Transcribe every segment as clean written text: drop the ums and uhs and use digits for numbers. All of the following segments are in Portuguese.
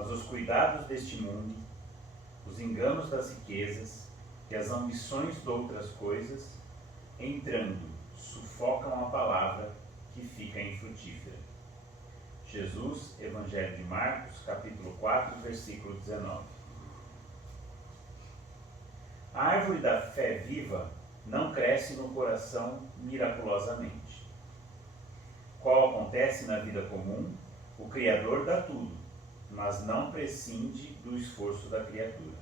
mas os cuidados deste mundo, os enganos das riquezas e as ambições de outras coisas, entrando, sufocam a palavra que fica infrutífera. Jesus, Evangelho de Marcos, capítulo 4, versículo 19. A árvore da fé viva não cresce no coração miraculosamente. Qual acontece na vida comum, o Criador dá tudo, mas não prescinde do esforço da criatura.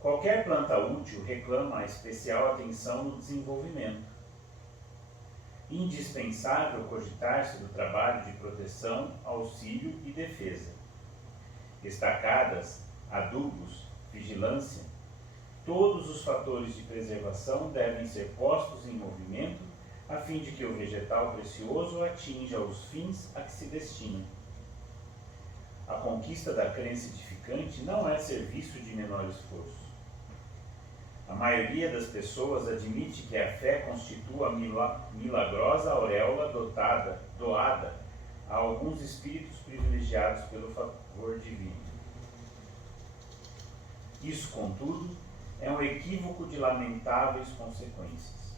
Qualquer planta útil reclama a especial atenção no desenvolvimento. Indispensável cogitar-se do trabalho de proteção, auxílio e defesa. Estacadas, adubos, vigilância, todos os fatores de preservação devem ser postos em movimento a fim de que o vegetal precioso atinja os fins a que se destina. A conquista da crença edificante não é serviço de menor esforço. A maioria das pessoas admite que a fé constitua a milagrosa auréola doada a alguns espíritos privilegiados pelo favor divino. Isso, contudo, é um equívoco de lamentáveis consequências.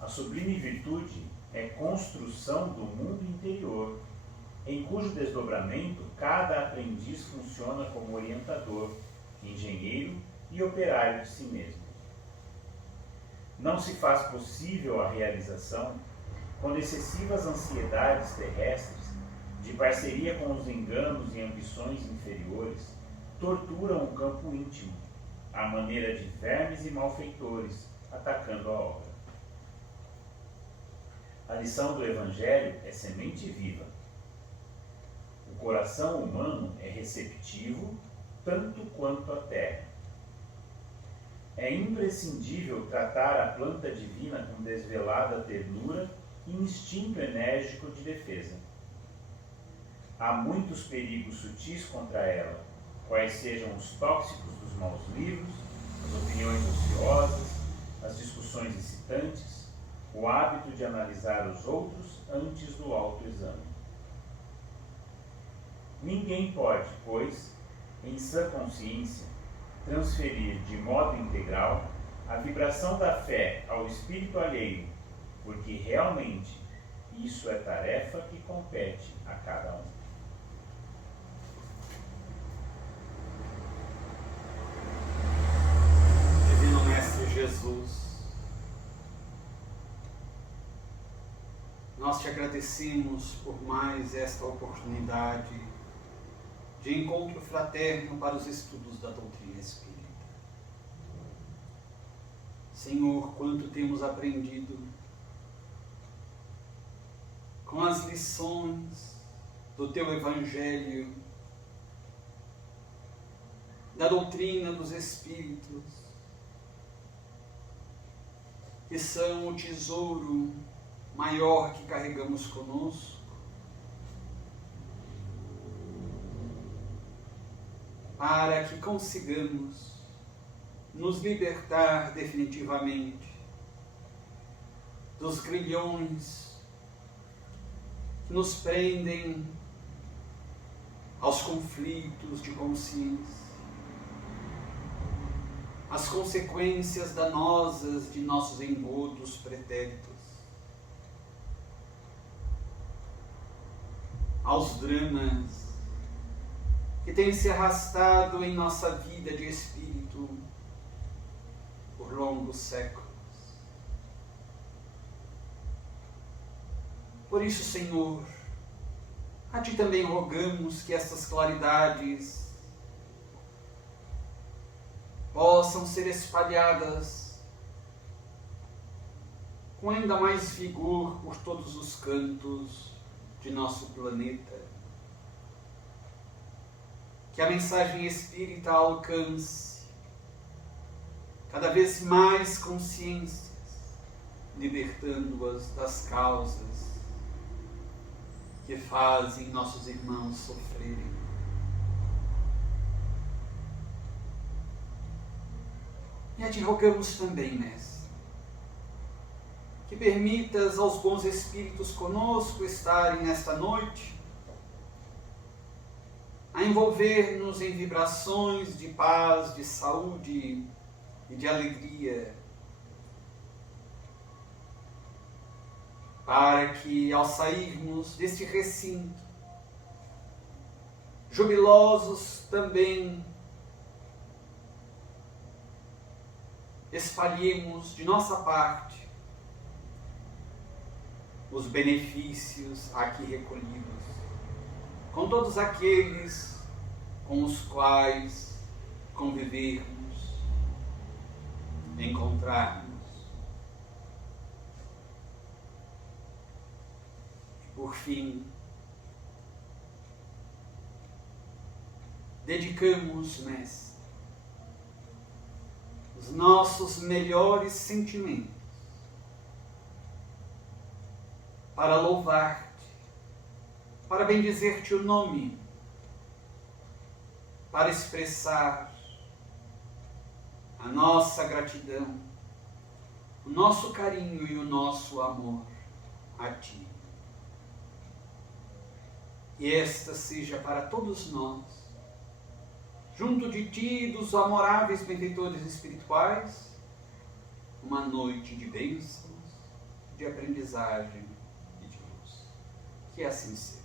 A sublime virtude é construção do mundo interior, em cujo desdobramento cada aprendiz funciona como orientador, engenheiro e operário de si mesmo. Não se faz possível a realização quando excessivas ansiedades terrestres, de parceria com os enganos e ambições inferiores, torturam o campo íntimo, à maneira de vermes e malfeitores, atacando a obra. A lição do Evangelho é semente viva. O coração humano é receptivo tanto quanto a terra. É imprescindível tratar a planta divina com desvelada ternura e instinto enérgico de defesa. Há muitos perigos sutis contra ela, quais sejam os tóxicos dos maus livros, as opiniões ociosas, as discussões excitantes, o hábito de analisar os outros antes do autoexame. Ninguém pode, pois, em sã consciência, transferir de modo integral a vibração da fé ao espírito alheio, porque realmente isso é tarefa que compete a cada um. Divino Mestre Jesus, nós te agradecemos por mais esta oportunidade de encontro fraterno para os estudos da doutrina espírita. Senhor, quanto temos aprendido com as lições do Teu Evangelho, da doutrina dos Espíritos, que são o tesouro maior que carregamos conosco, para que consigamos nos libertar definitivamente dos grilhões que nos prendem aos conflitos de consciência, às consequências danosas de nossos engodos pretéritos, aos dramas que têm se arrastado em nossa vida de espírito por longos séculos. Por isso, Senhor, a Ti também rogamos que estas claridades possam ser espalhadas com ainda mais vigor por todos os cantos de nosso planeta. Que a mensagem espírita alcance cada vez mais consciências, libertando-as das causas que fazem nossos irmãos sofrerem. E a Te rogamos também, Mestre, que permitas aos bons espíritos conosco estarem nesta noite, a envolver-nos em vibrações de paz, de saúde e de alegria, para que ao sairmos deste recinto, jubilosos também, espalhemos de nossa parte os benefícios aqui recolhidos, com todos aqueles com os quais convivermos, encontrarmos. E por fim, dedicamos, Mestre, os nossos melhores sentimentos para louvar-te, para bendizer-te o nome, para expressar a nossa gratidão, o nosso carinho e o nosso amor a ti. E esta seja para todos nós, junto de ti e dos amoráveis benfeitores espirituais, uma noite de bênçãos, de aprendizagem e de luz. Que assim seja.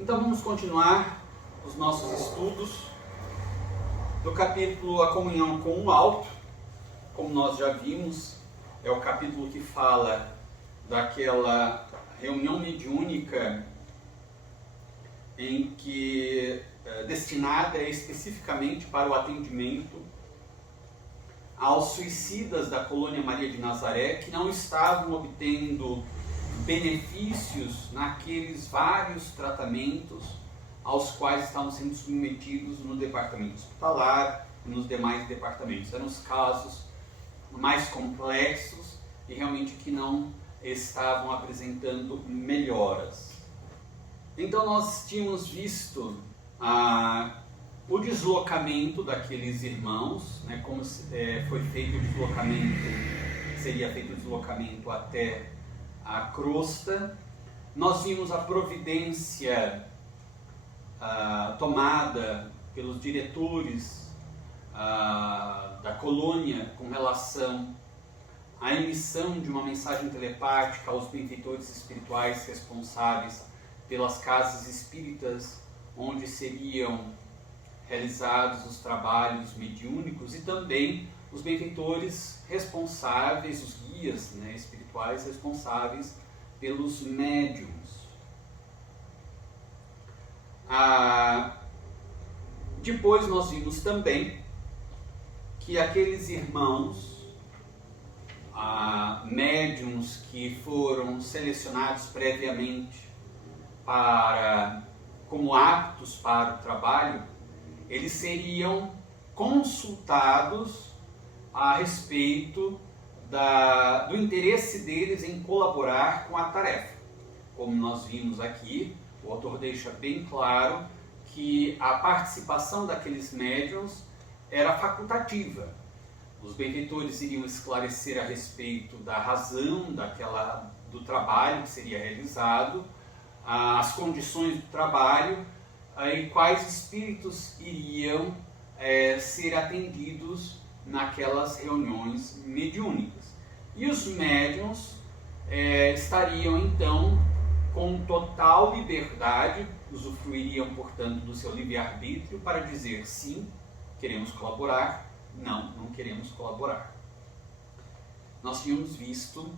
Então vamos continuar os nossos estudos do capítulo A Comunhão com o Alto. Como nós já vimos, é o capítulo que fala daquela reunião mediúnica em que destinada especificamente para o atendimento aos suicidas da colônia Maria de Nazaré que não estavam obtendo benefícios naqueles vários tratamentos aos quais estavam sendo submetidos no departamento hospitalar e nos demais departamentos. Eram os casos mais complexos e realmente que não estavam apresentando melhoras. Então nós tínhamos visto o deslocamento daqueles irmãos, né, como foi feito o deslocamento, seria feito o deslocamento até a crosta. Nós vimos a providência tomada pelos diretores da colônia com relação à emissão de uma mensagem telepática aos benfeitores espirituais responsáveis pelas casas espíritas onde seriam realizados os trabalhos mediúnicos e também os benfeitores responsáveis, os guias, né, espirituais responsáveis pelos médiuns. Depois nós vimos também que aqueles irmãos, médiuns que foram selecionados previamente como aptos para o trabalho, eles seriam consultados a respeito do interesse deles em colaborar com a tarefa. Como nós vimos aqui, o autor deixa bem claro que a participação daqueles médiuns era facultativa. Os benfeitores iriam esclarecer a respeito da razão do trabalho que seria realizado, as condições do trabalho e quais espíritos iriam ser atendidos naquelas reuniões mediúnicas. E os médiuns estariam então com total liberdade, usufruiriam, portanto, do seu livre-arbítrio para dizer sim, queremos colaborar, não queremos colaborar. Nós tínhamos visto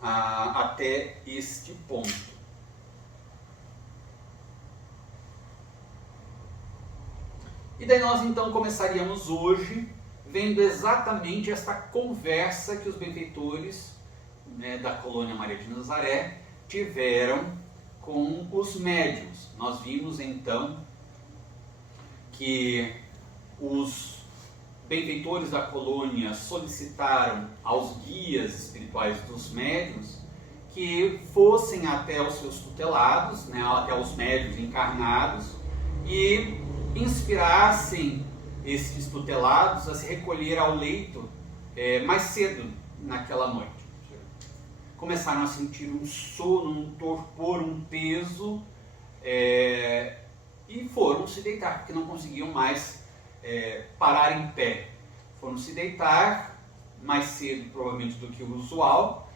até este ponto. E daí nós então começaríamos hoje vendo exatamente esta conversa que os benfeitores, né, da colônia Maria de Nazaré tiveram com os médiuns. Nós vimos então que os benfeitores da colônia solicitaram aos guias espirituais dos médiuns que fossem até os seus tutelados, né, até os médiuns encarnados, e inspirassem esses tutelados a se recolher ao leito mais cedo naquela noite. Começaram a sentir um sono, um torpor, um peso, e foram se deitar, porque não conseguiam mais parar em pé. Foram se deitar mais cedo, provavelmente, do que o usual,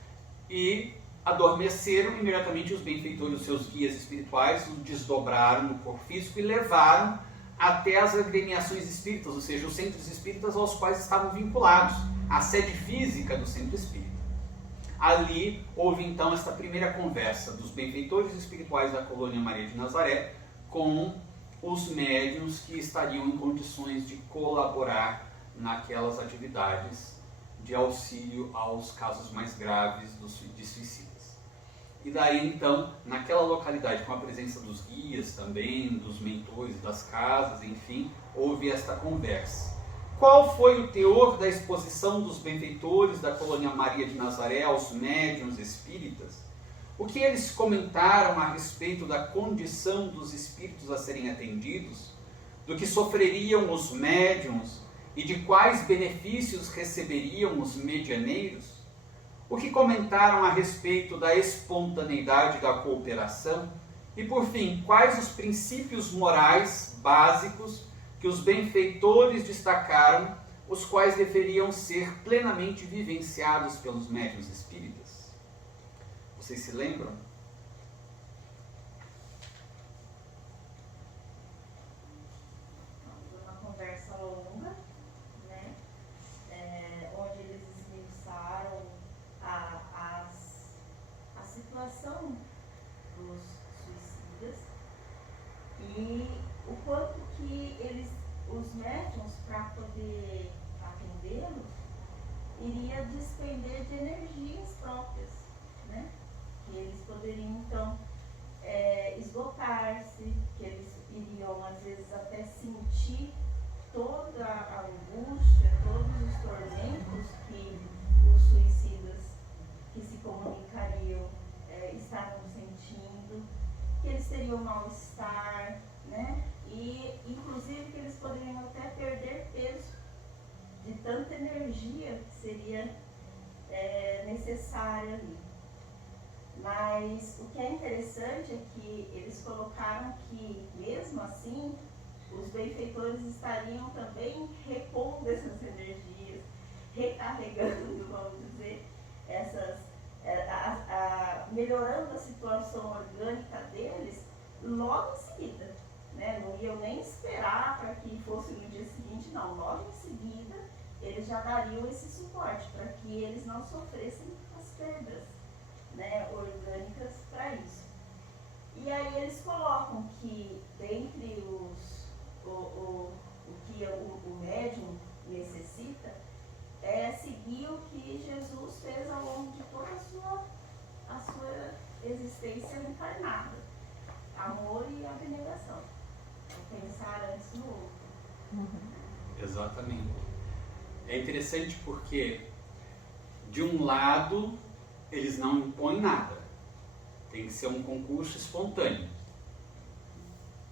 e adormeceram. Imediatamente os benfeitores, os seus guias espirituais, os desdobraram no corpo físico e levaram até as agremiações espíritas, ou seja, os centros espíritas aos quais estavam vinculados, a sede física do centro espírita. Ali houve então esta primeira conversa dos benfeitores espirituais da colônia Maria de Nazaré com os médiuns que estariam em condições de colaborar naquelas atividades de auxílio aos casos mais graves de suicídios. E daí então, naquela localidade, com a presença dos guias também, dos mentores das casas, enfim, houve esta conversa. Qual foi o teor da exposição dos benfeitores da colônia Maria de Nazaré aos médiuns espíritas? O que eles comentaram a respeito da condição dos espíritos a serem atendidos, do que sofreriam os médiuns e de quais benefícios receberiam os medianeiros? O que comentaram a respeito da espontaneidade da cooperação? E, por fim, quais os princípios morais básicos que os benfeitores destacaram, os quais deveriam ser plenamente vivenciados pelos médiuns espíritas? Vocês se lembram? Foi uma conversa longa, né? Onde eles esmiuçaram a situação dos suicidas e o quanto que os médiuns, para poder atendê-los, iria despender de energias próprias, né? Que eles poderiam então esgotar-se, que eles iriam às vezes até sentir toda a angústia, todos os tormentos que os suicidas que se comunicariam estavam sentindo, que eles teriam mal-estar, né? E inclusive que eles poderiam até perder peso de tanta energia que seria necessária ali. Mas o que é interessante é que eles colocaram que, mesmo assim, os benfeitores estariam também repondo essas energias, recarregando, vamos dizer, melhorando a situação orgânica deles logo em seguida, né? Não iam nem esperar para que fosse no dia seguinte, não. Logo em seguida, eles já dariam esse suporte para que eles não sofressem as perdas, né, orgânicas para isso. E aí eles colocam que dentre o que o médium necessita é seguir o que Jesus fez ao longo de toda a sua existência encarnada: amor e abnegação. Pensar antes no outro. Exatamente. É interessante porque, de um lado, eles não impõem nada. Tem que ser um concurso espontâneo.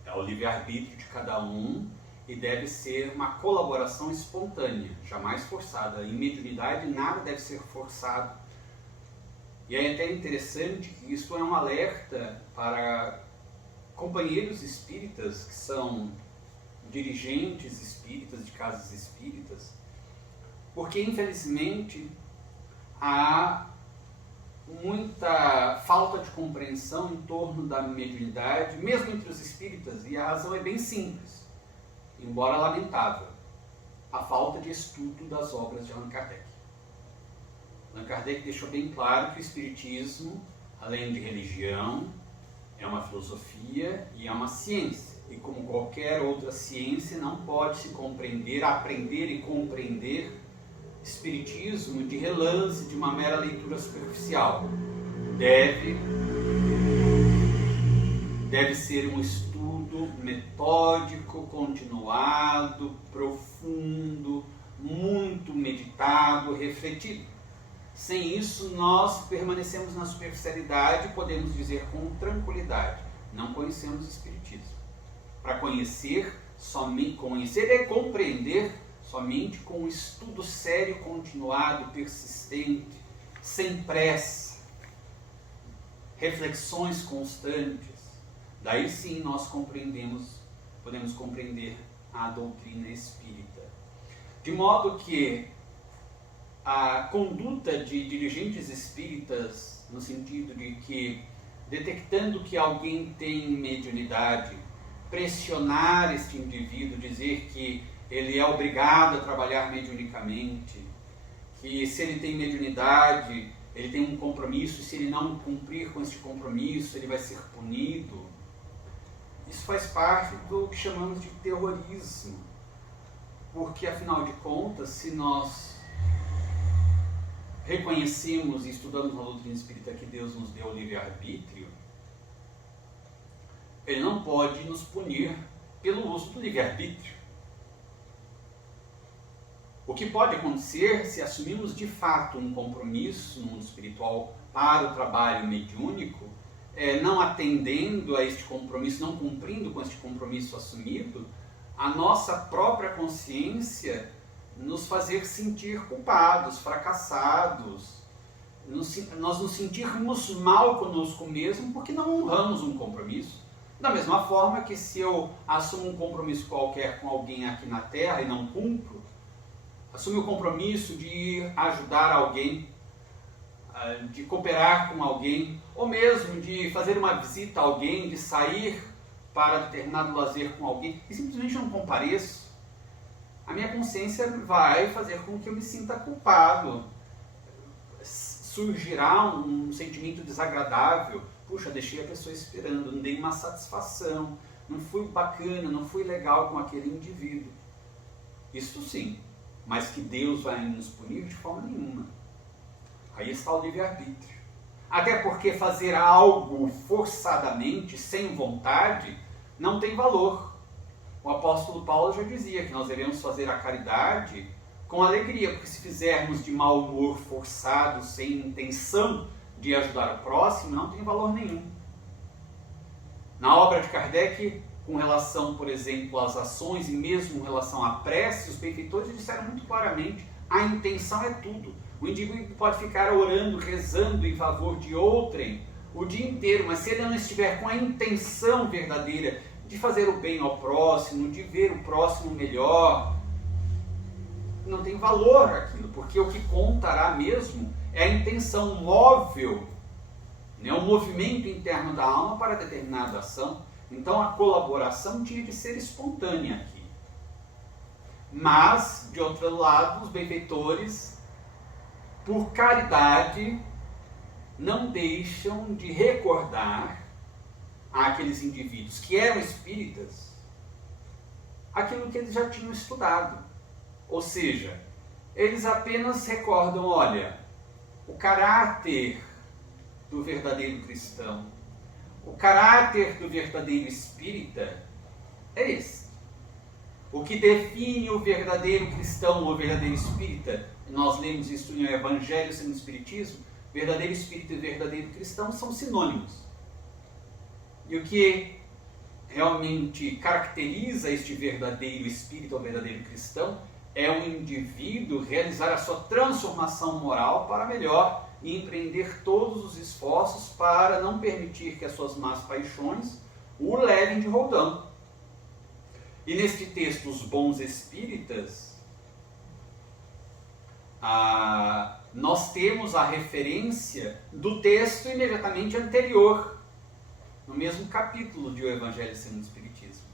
É o livre-arbítrio de cada um e deve ser uma colaboração espontânea, jamais forçada. Em mediunidade, nada deve ser forçado. E é até interessante que isso é um alerta para companheiros espíritas que são dirigentes espíritas de casas espíritas, porque infelizmente há muita falta de compreensão em torno da mediunidade, mesmo entre os espíritas, e a razão é bem simples, embora lamentável: a falta de estudo das obras de Allan Kardec. Allan Kardec deixou bem claro que o espiritismo, além de religião, é uma filosofia e é uma ciência. E como qualquer outra ciência, não pode se compreender, aprender e compreender espiritismo de relance, de uma mera leitura superficial. Deve ser um estudo metódico, continuado, profundo, muito meditado, refletido. Sem isso, nós permanecemos na superficialidade e podemos dizer com tranquilidade: não conhecemos o espiritismo. Para conhecer, somente conhecer é compreender somente com um estudo sério, continuado, persistente, sem pressa, reflexões constantes. Daí sim nós podemos compreender a doutrina espírita. De modo que a conduta de dirigentes espíritas, no sentido de que, detectando que alguém tem mediunidade, pressionar este indivíduo, dizer que ele é obrigado a trabalhar mediunicamente, que se ele tem mediunidade, ele tem um compromisso, e se ele não cumprir com este compromisso, ele vai ser punido. Isso faz parte do que chamamos de terrorismo, porque afinal de contas, se nós reconhecemos e estudamos na doutrina espírita que Deus nos deu o livre-arbítrio, Ele não pode nos punir pelo uso do livre-arbítrio. O que pode acontecer se assumimos de fato um compromisso no mundo espiritual para o trabalho mediúnico, não atendendo a este compromisso, não cumprindo com este compromisso assumido, a nossa própria consciência nos fazer sentir culpados, fracassados, nós nos sentirmos mal conosco mesmo porque não honramos um compromisso. Da mesma forma que se eu assumo um compromisso qualquer com alguém aqui na Terra e não cumpro, assumo o compromisso de ajudar alguém, de cooperar com alguém, ou mesmo de fazer uma visita a alguém, de sair para determinado lazer com alguém, e simplesmente não compareço, a minha consciência vai fazer com que eu me sinta culpado. Surgirá um sentimento desagradável. Puxa, deixei a pessoa esperando, não dei uma satisfação, não fui bacana, não fui legal com aquele indivíduo. Isso sim, mas que Deus vai nos punir de forma nenhuma. Aí está o livre-arbítrio. Até porque fazer algo forçadamente, sem vontade, não tem valor. O apóstolo Paulo já dizia que nós devemos fazer a caridade com alegria, porque se fizermos de mau humor forçado, sem intenção de ajudar o próximo, não tem valor nenhum. Na obra de Kardec, com relação, por exemplo, às ações e mesmo com relação à prece, os benfeitores disseram muito claramente, a intenção é tudo. O indivíduo pode ficar orando, rezando em favor de outrem o dia inteiro, mas se ele não estiver com a intenção verdadeira de fazer o bem ao próximo, de ver o próximo melhor, não tem valor aquilo, porque o que contará mesmo é a intenção móvel, né, o movimento interno da alma para determinada ação. Então a colaboração tinha de ser espontânea aqui. Mas, de outro lado, os benfeitores, por caridade, não deixam de recordar àqueles indivíduos que eram espíritas aquilo que eles já tinham estudado. Ou seja, eles apenas recordam, olha, o caráter do verdadeiro cristão, o caráter do verdadeiro espírita é esse. O que define o verdadeiro cristão ou o verdadeiro espírita, nós lemos isso no Evangelho segundo o Espiritismo, verdadeiro espírita e verdadeiro cristão são sinônimos. E o que realmente caracteriza este verdadeiro espírita ou verdadeiro cristão é o indivíduo realizar a sua transformação moral para melhor e empreender todos os esforços para não permitir que as suas más paixões o levem de roldão. E neste texto, os bons espíritas, nós temos a referência do texto imediatamente anterior, no mesmo capítulo de O Evangelho segundo o Espiritismo.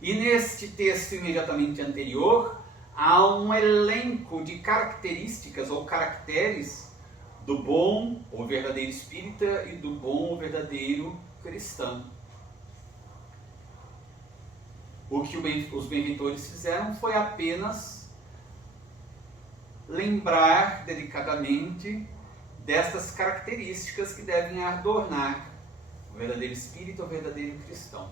E neste texto imediatamente anterior, há um elenco de características ou caracteres do bom ou verdadeiro espírita e do bom ou verdadeiro cristão. O que os benfeitores fizeram foi apenas lembrar delicadamente destas características que devem adornar o verdadeiro espírita ou o verdadeiro cristão,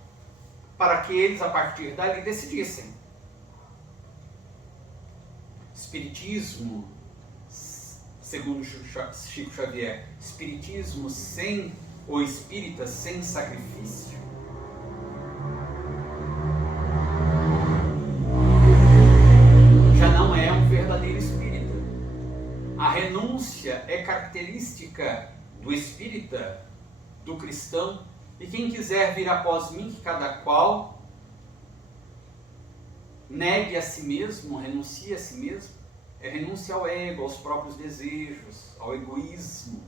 para que eles, a partir dali, decidissem. Espiritismo, segundo Chico Xavier, espiritismo sem ou espírita sem sacrifício. característica do espírita, do cristão, e quem quiser vir após mim, que cada qual negue a si mesmo, renuncie a si mesmo, renúncia ao ego, aos próprios desejos, ao egoísmo.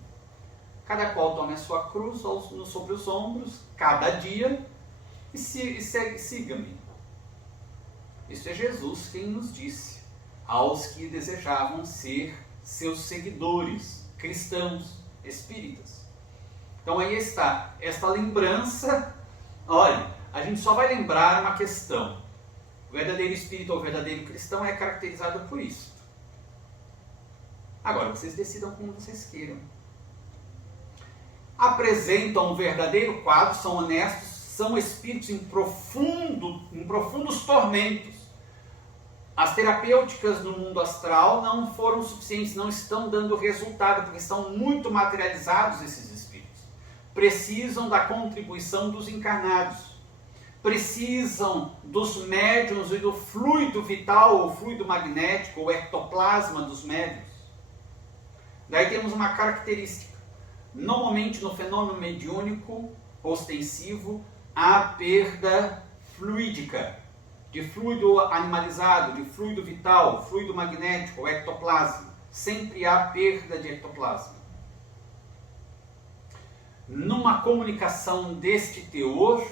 Cada qual tome a sua cruz sobre os ombros, cada dia, e siga-me. Isso é Jesus quem nos disse aos que desejavam ser seus seguidores, cristãos, espíritas. Então aí está, esta lembrança. Olha, a gente só vai lembrar uma questão. O verdadeiro espírito ou o verdadeiro cristão é caracterizado por isso. Agora, vocês decidam como vocês queiram. Apresentam um verdadeiro quadro, são honestos, são espíritos em profundos tormentos. As terapêuticas no mundo astral não foram suficientes, não estão dando resultado, porque estão muito materializados esses espíritos. Precisam da contribuição dos encarnados. Precisam dos médiuns e do fluido vital, ou fluido magnético, ou ectoplasma dos médiuns. Daí temos uma característica. Normalmente no fenômeno mediúnico ostensivo, há perda fluídica, de fluido animalizado, de fluido vital, fluido magnético, ectoplasma. Sempre há perda de ectoplasma. Numa comunicação deste teor,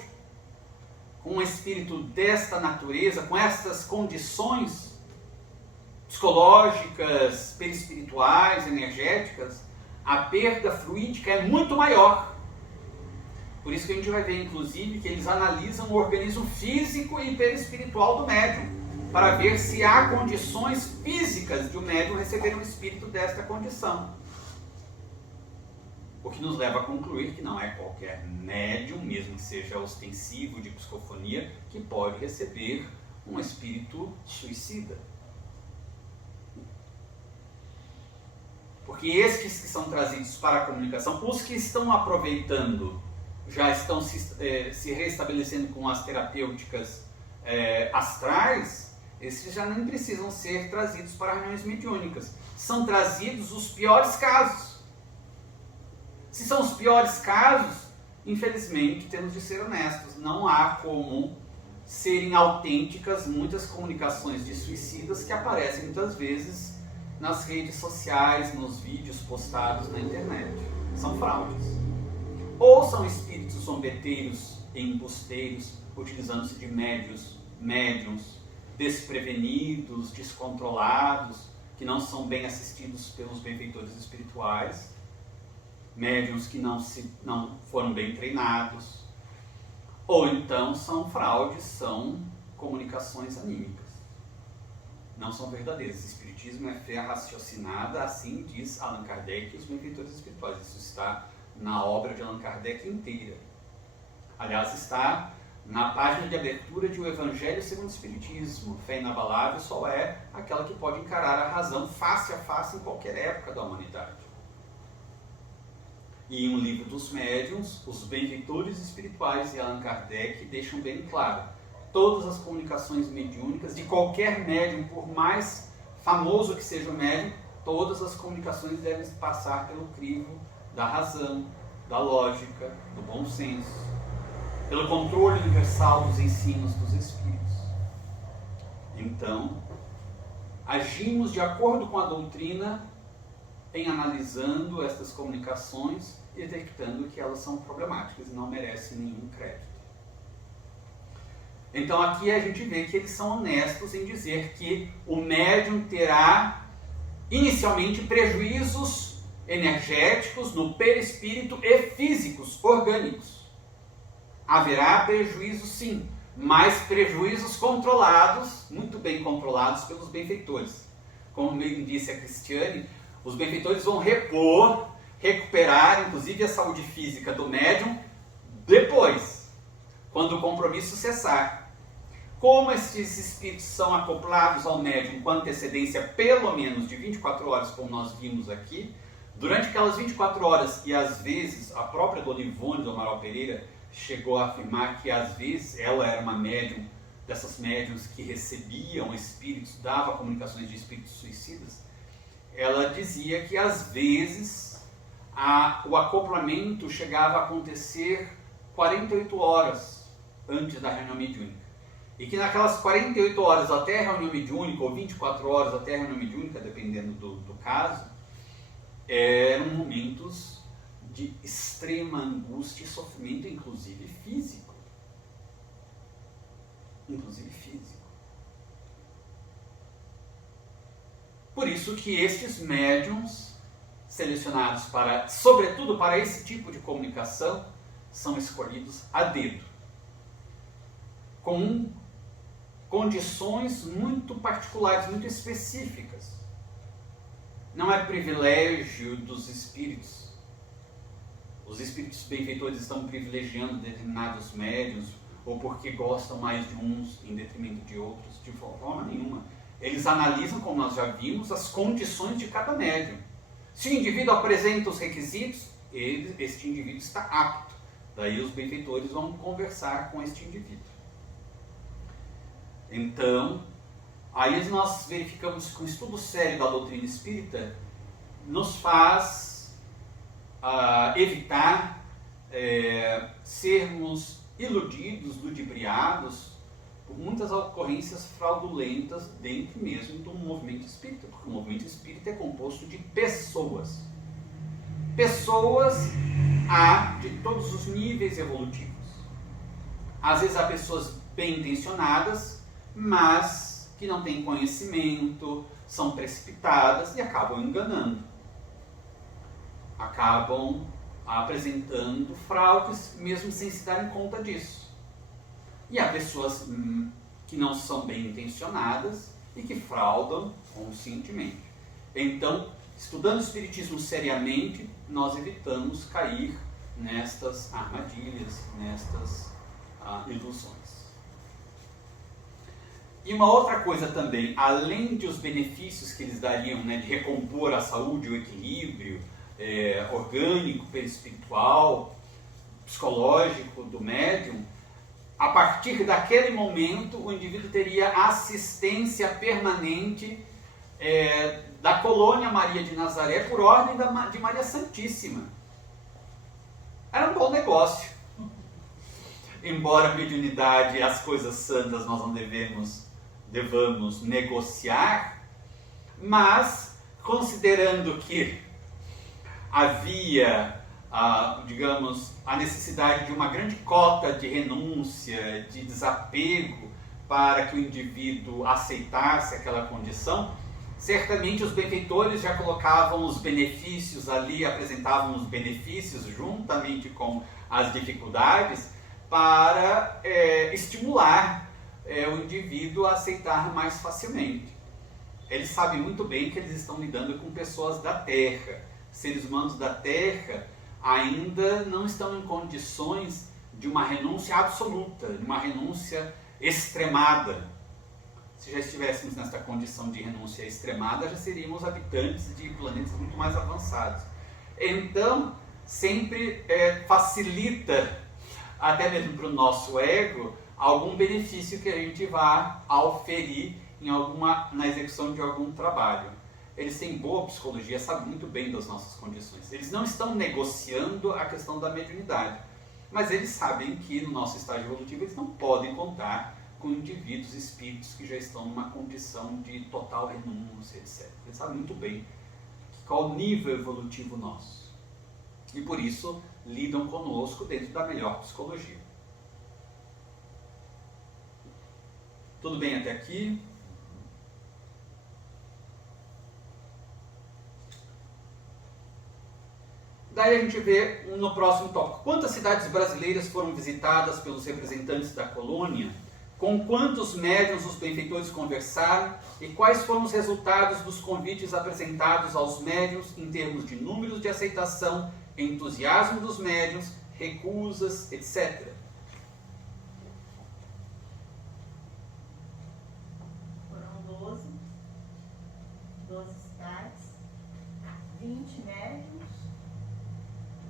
com um espírito desta natureza, com estas condições psicológicas, perispirituais, energéticas, a perda fluídica é muito maior. Por isso que a gente vai ver, inclusive, que eles analisam o organismo físico e perispiritual do médium, para ver se há condições físicas de o médium receber um espírito desta condição. O que nos leva a concluir que não é qualquer médium, mesmo que seja ostensivo de psicofonia, que pode receber um espírito suicida. Porque estes que são trazidos para a comunicação, os que estão aproveitando, já estão se restabelecendo com as terapêuticas astrais, esses já nem precisam ser trazidos para reuniões mediúnicas. São trazidos os piores casos. Se são os piores casos, infelizmente temos de ser honestos, não há como serem autênticas muitas comunicações de suicidas que aparecem muitas vezes nas redes sociais, nos vídeos postados na internet. São fraudes. Ou são espíritos zombeteiros e embusteiros, utilizando-se de médiuns desprevenidos, descontrolados, que não são bem assistidos pelos benfeitores espirituais, médiuns que não foram bem treinados, ou então são fraudes, são comunicações anímicas. Não são verdadeiras. O espiritismo é fé raciocinada, assim diz Allan Kardec e os benfeitores espirituais. Isso está na obra de Allan Kardec inteira. Aliás, está na página de abertura de O Evangelho segundo o Espiritismo. Fé inabalável só é aquela que pode encarar a razão face a face em qualquer época da humanidade. E em um livro dos médiuns, os benfeitores espirituais e Allan Kardec deixam bem claro: todas as comunicações mediúnicas de qualquer médium, por mais famoso que seja o médium, todas as comunicações devem passar pelo crivo da razão, da lógica, do bom senso, pelo controle universal dos ensinos dos Espíritos. Então, agimos de acordo com a doutrina em analisando estas comunicações e detectando que elas são problemáticas e não merecem nenhum crédito. Então aqui a gente vê que eles são honestos em dizer que o médium terá inicialmente prejuízos energéticos no perispírito e físicos, orgânicos. Haverá prejuízos sim, mas prejuízos controlados, muito bem controlados pelos benfeitores. Como bem disse a Cristiane, os benfeitores vão recuperar inclusive a saúde física do médium depois, quando o compromisso cessar. Como esses espíritos são acoplados ao médium com antecedência pelo menos de 24 horas, como nós vimos aqui, durante aquelas 24 horas, e às vezes a própria Dona Ivone do Amaral Pereira chegou a afirmar que às vezes ela era uma médium, dessas médiums que recebiam espíritos, dava comunicações de espíritos suicidas, ela dizia que às vezes o acoplamento chegava a acontecer 48 horas antes da reunião mediúnica. E que naquelas 48 horas até a reunião mediúnica, ou 24 horas até a reunião mediúnica, dependendo do caso, eram momentos de extrema angústia e sofrimento, inclusive físico. Inclusive físico. Por isso que estes médiuns, selecionados sobretudo para esse tipo de comunicação, são escolhidos a dedo, com condições muito particulares, muito específicas. Não é privilégio dos espíritos. Os espíritos benfeitores estão privilegiando determinados médiuns, ou porque gostam mais de uns em detrimento de outros, de forma nenhuma. Eles analisam, como nós já vimos, as condições de cada médium. Se o indivíduo apresenta os requisitos, este indivíduo está apto. Daí os benfeitores vão conversar com este indivíduo. Então, aí nós verificamos que o estudo sério da doutrina espírita nos faz evitar sermos iludidos, ludibriados por muitas ocorrências fraudulentas dentro mesmo do movimento espírita, porque o movimento espírita é composto de pessoas. Pessoas de todos os níveis evolutivos. Às vezes há pessoas bem intencionadas, mas que não têm conhecimento, são precipitadas e acabam enganando. Acabam apresentando fraudes mesmo sem se darem conta disso. E há pessoas que não são bem intencionadas e que fraudam conscientemente. Então, estudando o Espiritismo seriamente, nós evitamos cair nestas armadilhas, nestas ilusões. E uma outra coisa também, além de os benefícios que eles dariam, de recompor a saúde, o equilíbrio orgânico, perispiritual, psicológico do médium, a partir daquele momento o indivíduo teria assistência permanente da colônia Maria de Nazaré por ordem de Maria Santíssima. Era um bom negócio. Embora a mediunidade e as coisas santas nós não devamos negociar, mas considerando que havia, a necessidade de uma grande cota de renúncia, de desapego, para que o indivíduo aceitasse aquela condição, certamente os benfeitores já colocavam os benefícios ali, apresentavam os benefícios juntamente com as dificuldades, para estimular o indivíduo a aceitar mais facilmente. Eles sabem muito bem que eles estão lidando com pessoas da Terra. Seres humanos da Terra ainda não estão em condições de uma renúncia absoluta, de uma renúncia extremada. Se já estivéssemos nesta condição de renúncia extremada, já seríamos habitantes de planetas muito mais avançados. Então, sempre facilita, até mesmo para o nosso ego, algum benefício que a gente vá auferir na execução de algum trabalho. Eles têm boa psicologia, sabem muito bem das nossas condições. Eles não estão negociando a questão da mediunidade, mas eles sabem que no nosso estágio evolutivo eles não podem contar com indivíduos, espíritos que já estão numa condição de total renúncia, etc. Eles sabem muito bem qual o nível evolutivo nosso. E por isso lidam conosco dentro da melhor psicologia. Tudo bem até aqui? Daí a gente vê no próximo tópico. Quantas cidades brasileiras foram visitadas pelos representantes da colônia? Com quantos médiuns os benfeitores conversaram? E quais foram os resultados dos convites apresentados aos médiuns em termos de números de aceitação, entusiasmo dos médiuns, recusas, etc. Foram 12 cidades, 20 médiuns,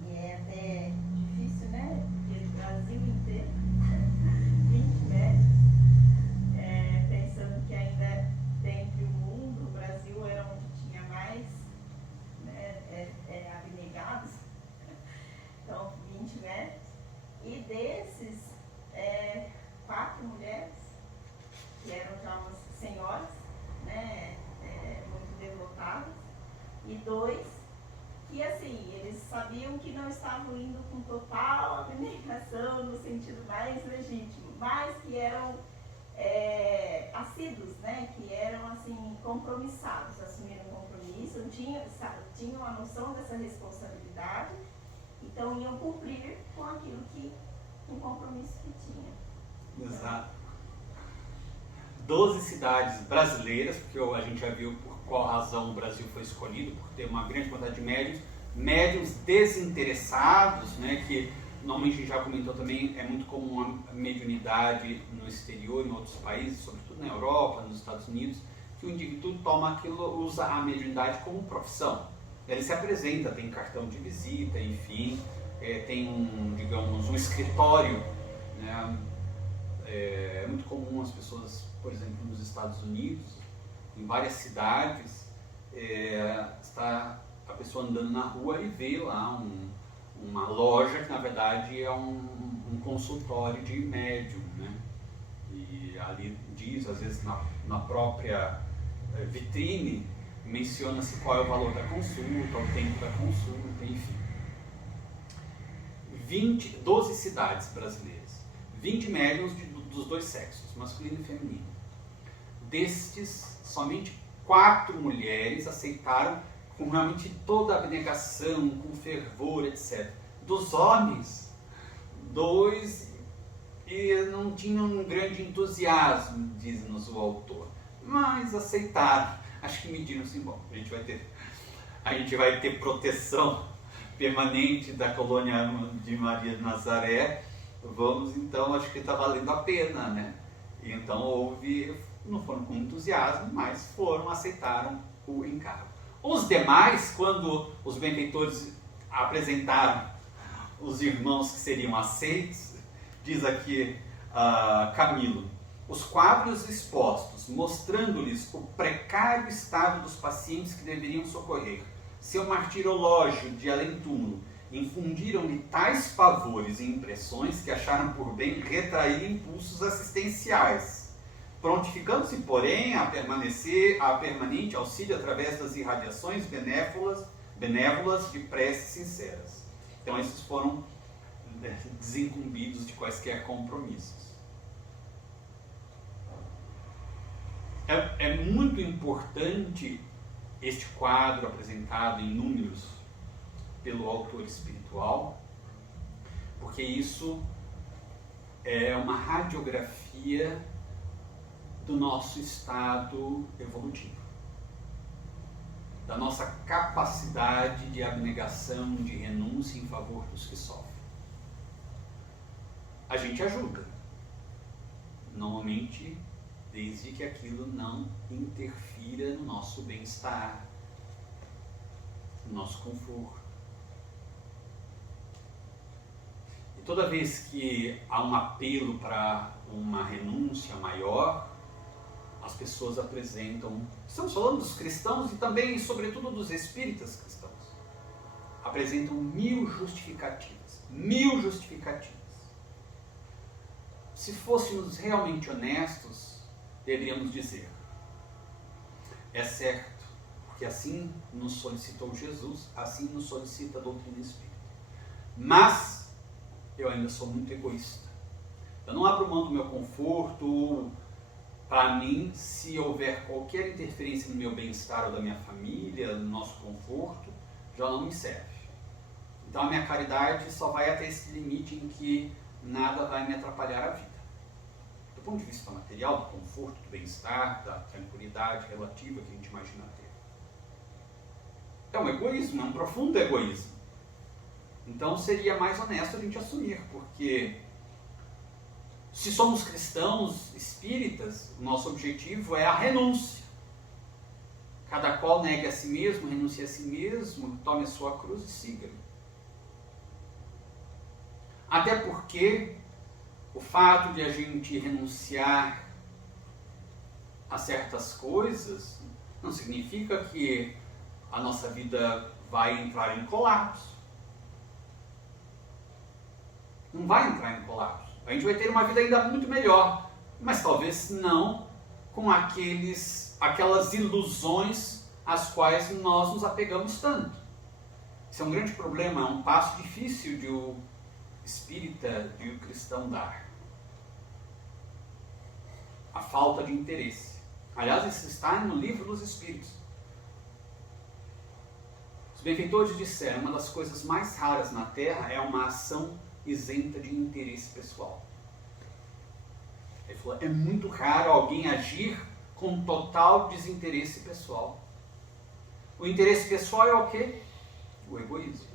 e é até difícil, né? Porque o Brasil inteiro, 20 médiuns, pensando que ainda dentre o mundo, o Brasil era onde tinha mais E 2, que assim, eles sabiam que não estavam indo com total abnegação no sentido mais legítimo, mas que eram assíduos, né? Que eram assim, compromissados, assumiram um compromisso, tinham a noção dessa responsabilidade, então iam cumprir com aquilo com o compromisso que tinha. Exato. 12 cidades brasileiras, porque a gente já viu por qual razão o Brasil foi escolhido, por ter uma grande quantidade de médiuns desinteressados, né, que normalmente a gente já comentou também, é muito comum a mediunidade no exterior, em outros países, sobretudo na Europa, nos Estados Unidos, que o indivíduo toma aquilo, usa a mediunidade como profissão. Ele se apresenta, tem cartão de visita, enfim, tem um escritório, né? É muito comum as pessoas, por exemplo, nos Estados Unidos, em várias cidades, está a pessoa andando na rua e vê lá uma loja que na verdade é um consultório de médium, né? E ali diz, às vezes na própria vitrine, menciona-se qual é o valor da consulta, o tempo da consulta, enfim. 12 cidades brasileiras, 20 médiuns dos dois sexos, masculino e feminino. Destes, somente 4 mulheres aceitaram com realmente toda a abnegação, com fervor, etc. Dos homens, 2 e não tinham um grande entusiasmo, diz-nos o autor, mas aceitaram. Acho que mediram assim, bom, a gente vai ter proteção permanente da colônia de Maria de Nazaré, vamos então, acho que está valendo a pena, né? E então não foram com entusiasmo, mas aceitaram o encargo. Os demais, quando os benfeitores apresentaram os irmãos que seriam aceitos, diz aqui Camilo, os quadros expostos, mostrando-lhes o precário estado dos pacientes que deveriam socorrer, seu martirológio de além-túmulo, infundiram-lhe tais pavores e impressões que acharam por bem retrair impulsos assistenciais, prontificando-se, porém, a permanente auxílio através das irradiações benévolas de preces sinceras. Então, esses foram desincumbidos de quaisquer compromissos. É muito importante este quadro apresentado em números pelo autor espiritual, porque isso é uma radiografia do nosso estado evolutivo, da nossa capacidade de abnegação, de renúncia em favor dos que sofrem. A gente ajuda, normalmente, desde que aquilo não interfira no nosso bem-estar, no nosso conforto. E toda vez que há um apelo para uma renúncia maior, as pessoas apresentam, estamos falando dos cristãos e também, sobretudo, dos espíritas cristãos, apresentam 1000 justificativas. 1000 justificativas. Se fôssemos realmente honestos, deveríamos dizer: é certo, porque assim nos solicitou Jesus, assim nos solicita a doutrina espírita. Mas eu ainda sou muito egoísta. Eu não abro mão do meu conforto. Para mim, se houver qualquer interferência no meu bem-estar ou da minha família, no nosso conforto, já não me serve. Então a minha caridade só vai até esse limite em que nada vai me atrapalhar a vida. Do ponto de vista material, do conforto, do bem-estar, da tranquilidade relativa que a gente imagina ter. É um egoísmo, é um profundo egoísmo. Então seria mais honesto a gente assumir, porque se somos cristãos espíritas, o nosso objetivo é a renúncia. Cada qual negue a si mesmo, renuncie a si mesmo, tome a sua cruz e siga-lhe. Até porque o fato de a gente renunciar a certas coisas não significa que a nossa vida vai entrar em colapso. Não vai entrar em colapso. A gente vai ter uma vida ainda muito melhor, mas talvez não com aquelas ilusões às quais nós nos apegamos tanto. Isso é um grande problema, é um passo difícil de o espírita, de o cristão dar. A falta de interesse. Aliás, isso está no livro dos Espíritos. Os benfeitores disseram, uma das coisas mais raras na Terra é uma ação isenta de interesse pessoal. Ele falou, é muito raro alguém agir com total desinteresse pessoal. O interesse pessoal é o quê? O egoísmo.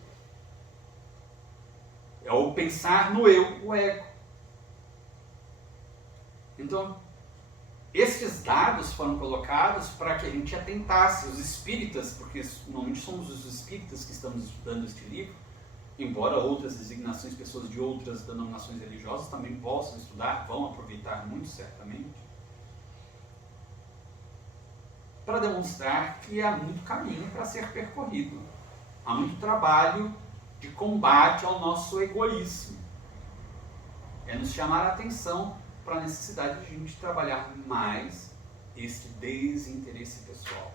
É o pensar no eu, o ego. Então, estes dados foram colocados para que a gente atentasse, os espíritas, porque normalmente somos os espíritas que estamos estudando este livro, embora outras designações, pessoas de outras denominações religiosas também possam estudar, vão aproveitar muito certamente, para demonstrar que há muito caminho para ser percorrido. Há muito trabalho de combate ao nosso egoísmo. É nos chamar a atenção para a necessidade de a gente trabalhar mais este desinteresse pessoal.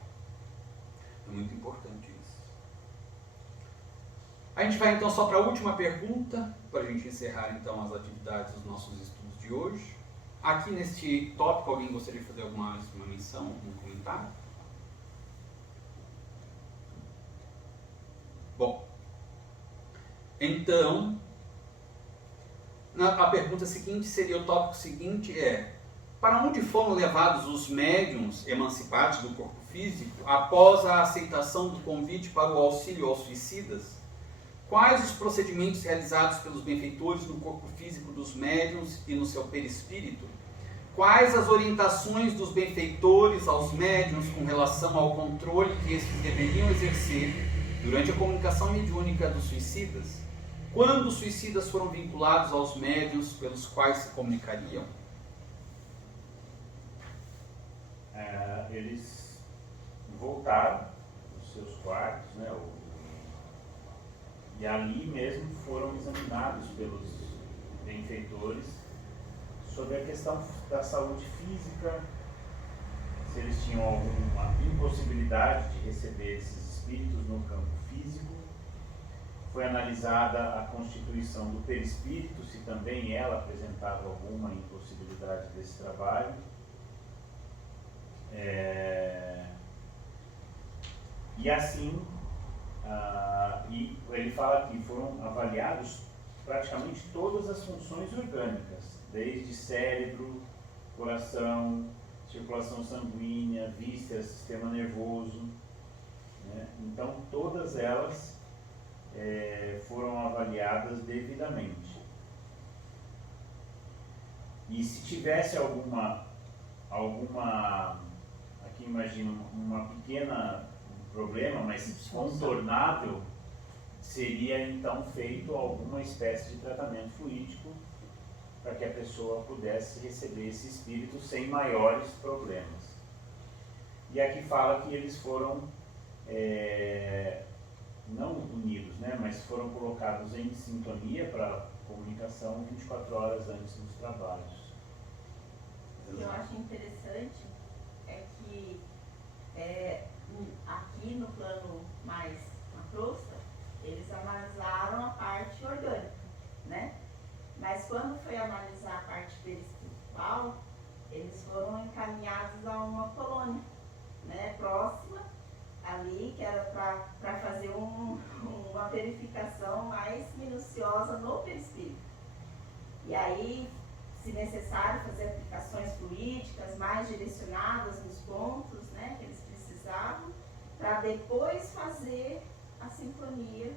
É muito importante isso. A gente vai então só para a última pergunta, para a gente encerrar então as atividades dos nossos estudos de hoje. Aqui neste tópico, alguém gostaria de fazer alguma menção, algum comentário? Bom, então, a pergunta seguinte seria, o tópico seguinte é: para onde foram levados os médiuns emancipados do corpo físico após a aceitação do convite para o auxílio aos suicidas? Quais os procedimentos realizados pelos benfeitores no corpo físico dos médiuns e no seu perispírito? Quais as orientações dos benfeitores aos médiuns com relação ao controle que estes deveriam exercer durante a comunicação mediúnica dos suicidas? Quando os suicidas foram vinculados aos médiuns pelos quais se comunicariam? Eles voltaram aos seus quartos, né, e ali mesmo foram examinados pelos benfeitores sobre a questão da saúde física, se eles tinham alguma impossibilidade de receber esses espíritos no campo físico. Foi analisada a constituição do perispírito, se também ela apresentava alguma impossibilidade desse trabalho. E assim, e ele fala que foram avaliados praticamente todas as funções orgânicas, desde cérebro, coração, circulação sanguínea, vísceras, sistema nervoso, né? Então todas elas foram avaliadas devidamente. E se tivesse alguma aqui imagino uma pequena problema, mas contornável, seria então feito alguma espécie de tratamento fluídico para que a pessoa pudesse receber esse espírito sem maiores problemas. E aqui fala que eles foram não unidos, né, mas foram colocados em sintonia para comunicação 24 horas antes dos trabalhos. O que eu acho interessante é que aqui no plano mais na crosta, eles analisaram a parte orgânica, né? Mas quando foi analisar a parte perispiritual, eles foram encaminhados a uma colônia, né, próxima ali, que era para fazer uma verificação mais minuciosa no perispírito. E aí, se necessário, fazer aplicações fluídicas mais direcionadas nos pontos, né, que eles precisavam, para depois fazer a sincronia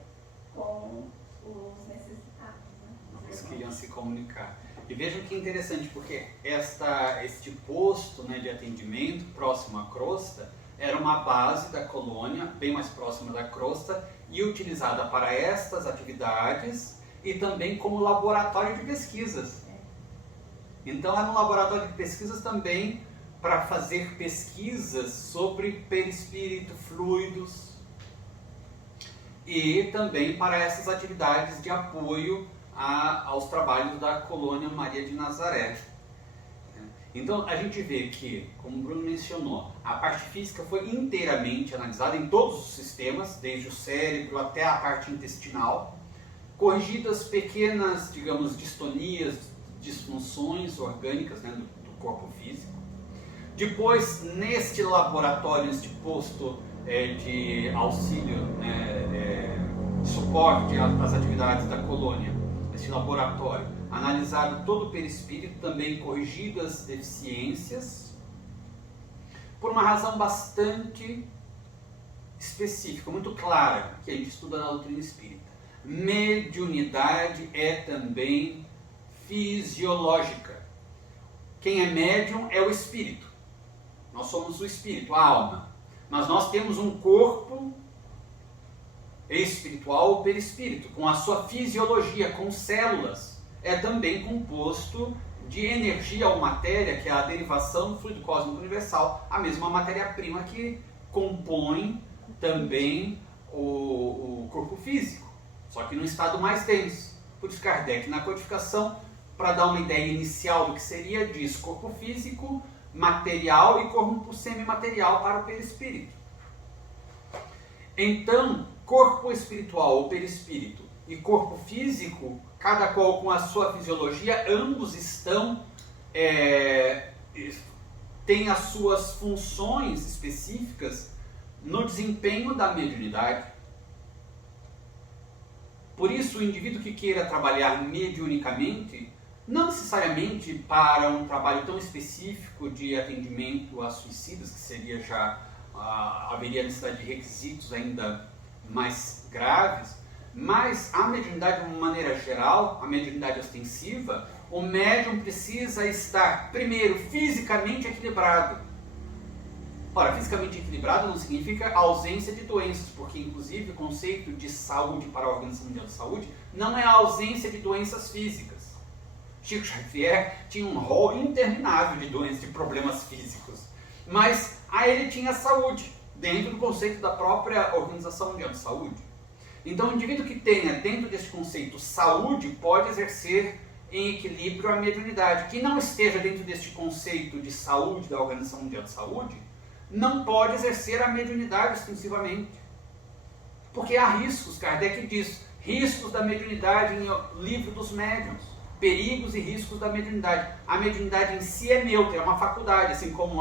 com os necessitados, né? Os que iam se comunicar. E vejam que interessante, porque este posto, né, de atendimento próximo à crosta era uma base da colônia, bem mais próxima da crosta, e utilizada para estas atividades e também como laboratório de pesquisas. Então era um laboratório de pesquisas também para fazer pesquisas sobre perispírito, fluidos, e também para essas atividades de apoio aos trabalhos da colônia Maria de Nazaré. Então a gente vê que, como o Bruno mencionou, a parte física foi inteiramente analisada em todos os sistemas, desde o cérebro até a parte intestinal, corrigidas pequenas, digamos, distonias, disfunções orgânicas, né, do corpo físico. Depois, neste laboratório, neste posto de auxílio, de suporte às atividades da colônia, neste laboratório, analisado todo o perispírito, também corrigido as deficiências, por uma razão bastante específica, muito clara, que a gente estuda na doutrina espírita. Mediunidade é também fisiológica. Quem é médium é o espírito. Nós somos o espírito, a alma. Mas nós temos um corpo espiritual ou perispírito, com a sua fisiologia, com células. É também composto de energia ou matéria, que é a derivação do fluido cósmico universal, a mesma matéria-prima que compõe também o corpo físico, só que num estado mais denso. Por isso Kardec, na codificação, para dar uma ideia inicial do que seria, diz corpo físico, material e corpo semimaterial para o perispírito. Então, corpo espiritual ou perispírito e corpo físico, cada qual com a sua fisiologia, ambos têm as suas funções específicas no desempenho da mediunidade. Por isso, o indivíduo que queira trabalhar mediunicamente, não necessariamente para um trabalho tão específico de atendimento a suicidas, que seria já, haveria necessidade de requisitos ainda mais graves, mas a mediunidade, de uma maneira geral, a mediunidade ostensiva, o médium precisa estar, primeiro, fisicamente equilibrado. Ora, fisicamente equilibrado não significa ausência de doenças, porque inclusive o conceito de saúde para a Organização Mundial de Saúde não é a ausência de doenças físicas. Chico Xavier tinha um rol interminável de doenças, de problemas físicos, mas ele tinha saúde, dentro do conceito da própria Organização Mundial de Saúde. Então, o indivíduo que tenha, dentro desse conceito, saúde, pode exercer em equilíbrio a mediunidade. Que não esteja dentro deste conceito de saúde da Organização Mundial de Saúde, não pode exercer a mediunidade exclusivamente. Porque há riscos, Kardec diz, riscos da mediunidade em Livro dos Médiuns, perigos e riscos da mediunidade. A mediunidade em si é neutra, é uma faculdade, assim como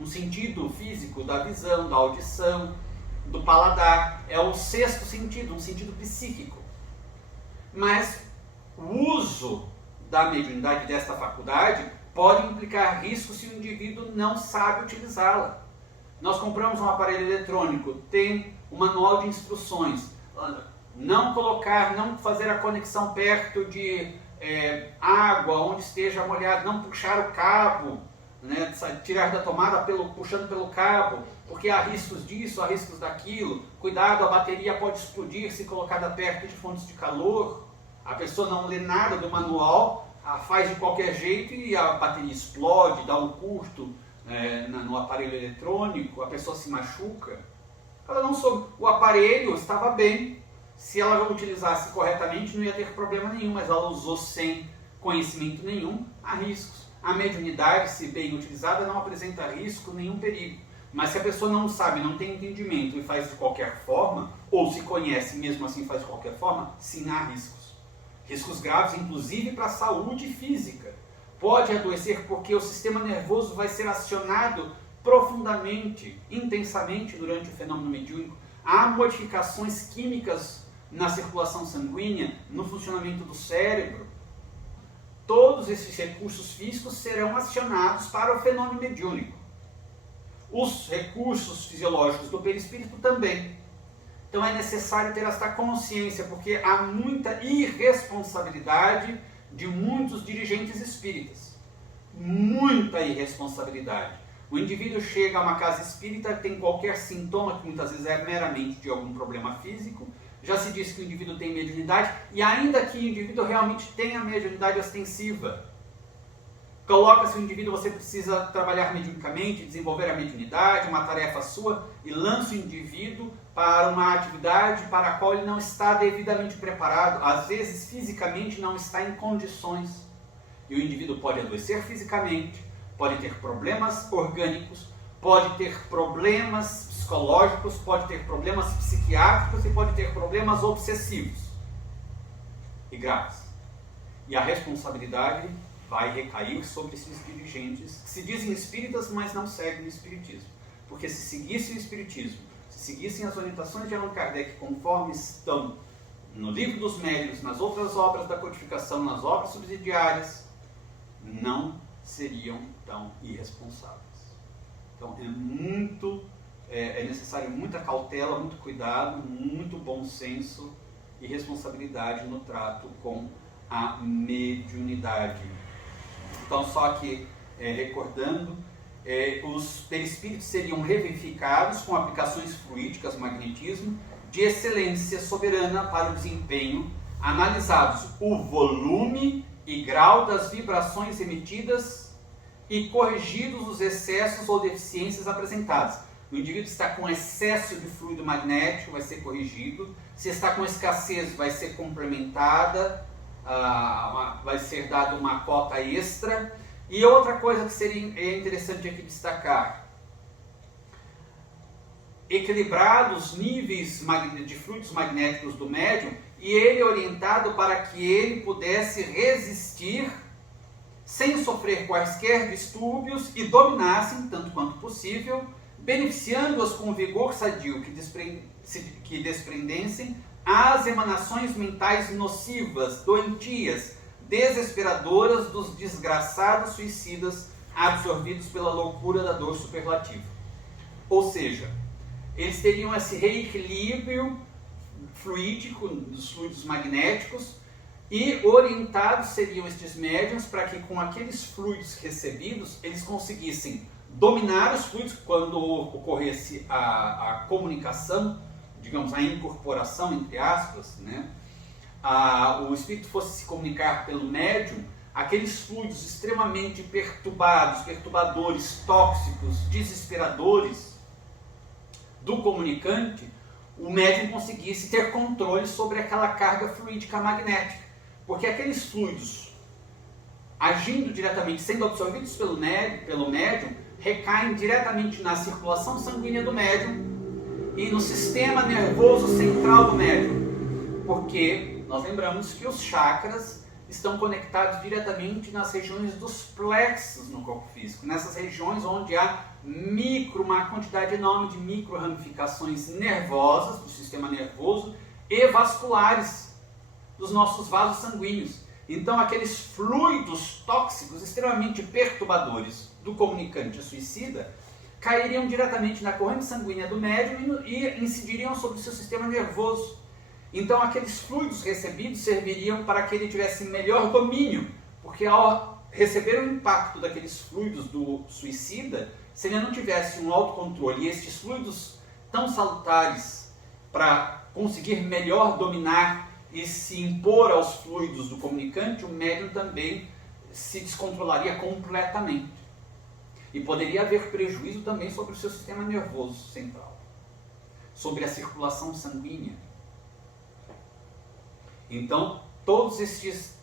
um sentido físico da visão, da audição, do paladar, é o sexto sentido, um sentido psíquico. Mas o uso da mediunidade, desta faculdade, pode implicar riscos se o indivíduo não sabe utilizá-la. Nós compramos um aparelho eletrônico, tem um manual de instruções, não fazer a conexão perto de água, onde esteja molhado, não puxar o cabo, né, tirar da tomada puxando pelo cabo, porque há riscos disso, há riscos daquilo. Cuidado, a bateria pode explodir se colocada perto de fontes de calor. A pessoa não lê nada do manual, faz de qualquer jeito e a bateria explode, dá um curto no aparelho eletrônico, a pessoa se machuca. Ela não soube, o aparelho estava bem, se ela utilizasse corretamente não ia ter problema nenhum, mas ela usou sem conhecimento nenhum, há riscos. A mediunidade, se bem utilizada, não apresenta risco, nenhum perigo. Mas se a pessoa não sabe, não tem entendimento e faz de qualquer forma, ou se conhece e mesmo assim faz de qualquer forma, sim, há riscos. Riscos graves, inclusive para a saúde física. Pode adoecer porque o sistema nervoso vai ser acionado profundamente, intensamente durante o fenômeno mediúnico. Há modificações químicas na circulação sanguínea, no funcionamento do cérebro. Todos esses recursos físicos serão acionados para o fenômeno mediúnico. Os recursos fisiológicos do perispírito também. Então é necessário ter esta consciência, porque há muita irresponsabilidade de muitos dirigentes espíritas. Muita irresponsabilidade. O indivíduo chega a uma casa espírita, tem qualquer sintoma, que muitas vezes é meramente de algum problema físico, já se diz que o indivíduo tem mediunidade, e ainda que o indivíduo realmente tenha mediunidade ostensiva, coloca-se o indivíduo, você precisa trabalhar mediunicamente, desenvolver a mediunidade, uma tarefa sua, e lança o indivíduo para uma atividade para a qual ele não está devidamente preparado, às vezes fisicamente não está em condições. E o indivíduo pode adoecer fisicamente, pode ter problemas orgânicos, pode ter problemas psicológicos, pode ter problemas psiquiátricos e pode ter problemas obsessivos e graves. E a responsabilidade vai recair sobre esses dirigentes que se dizem espíritas, mas não seguem o espiritismo. Porque se seguissem o espiritismo, se seguissem as orientações de Allan Kardec conforme estão no Livro dos Médiuns, nas outras obras da codificação, nas obras subsidiárias, não seriam tão irresponsáveis. Então é necessário muita cautela, muito cuidado, muito bom senso e responsabilidade no trato com a mediunidade. Então, só que recordando, os perispíritos seriam revivificados com aplicações fluídicas, magnetismo, de excelência soberana para o desempenho, analisados o volume e grau das vibrações emitidas e corrigidos os excessos ou deficiências apresentadas. O indivíduo está com excesso de fluido magnético, vai ser corrigido. Se está com escassez, vai ser complementada, vai ser dada uma cota extra. E outra coisa que seria interessante aqui destacar: equilibrar os níveis de fluidos magnéticos do médium e ele orientado para que ele pudesse resistir sem sofrer quaisquer distúrbios e dominassem, tanto quanto possível, beneficiando-os com vigor sadio que desprendessem as emanações mentais nocivas, doentias, desesperadoras dos desgraçados suicidas absorvidos pela loucura da dor superlativa. Ou seja, eles teriam esse reequilíbrio fluídico dos fluidos magnéticos e orientados seriam estes médiuns para que com aqueles fluidos recebidos eles conseguissem dominar os fluidos quando ocorresse a comunicação, digamos, a incorporação, entre aspas, né? O espírito fosse se comunicar pelo médium, aqueles fluidos extremamente perturbados, perturbadores, tóxicos, desesperadores do comunicante, o médium conseguisse ter controle sobre aquela carga fluídica magnética. Porque aqueles fluidos, agindo diretamente, sendo absorvidos pelo médium, recaem diretamente na circulação sanguínea do médium e no sistema nervoso central do médium. Porque nós lembramos que os chakras estão conectados diretamente nas regiões dos plexos no corpo físico, nessas regiões onde há uma quantidade enorme de micro ramificações nervosas do sistema nervoso e vasculares dos nossos vasos sanguíneos. Então aqueles fluidos tóxicos extremamente perturbadores do comunicante suicida cairiam diretamente na corrente sanguínea do médium e incidiriam sobre o seu sistema nervoso. Então aqueles fluidos recebidos serviriam para que ele tivesse melhor domínio, porque ao receber o impacto daqueles fluidos do suicida, se ele não tivesse um autocontrole e estes fluidos tão salutares para conseguir melhor dominar e se impor aos fluidos do comunicante, o médium também se descontrolaria completamente. E poderia haver prejuízo também sobre o seu sistema nervoso central, sobre a circulação sanguínea. Então, todos estes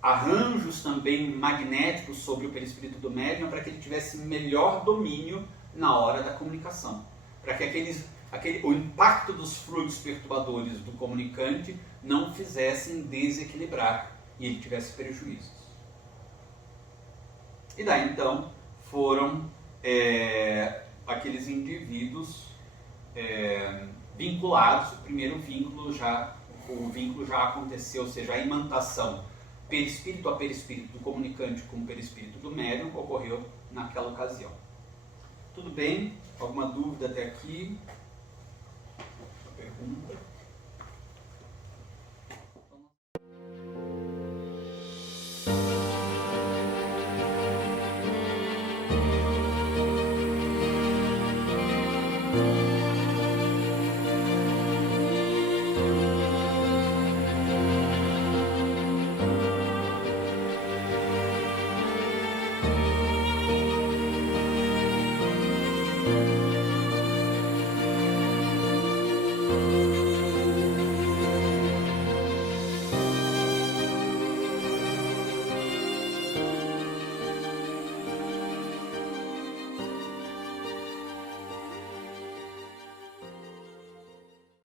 arranjos também magnéticos sobre o perispírito do médium para que ele tivesse melhor domínio na hora da comunicação, para que o impacto dos fluidos perturbadores do comunicante não fizessem desequilibrar e ele tivesse prejuízos. E daí então foram aqueles indivíduos vinculados. O primeiro vínculo o vínculo já aconteceu, ou seja, a imantação perispírito a perispírito do comunicante com o perispírito do médium ocorreu naquela ocasião. Tudo bem? Alguma dúvida até aqui? Pergunta?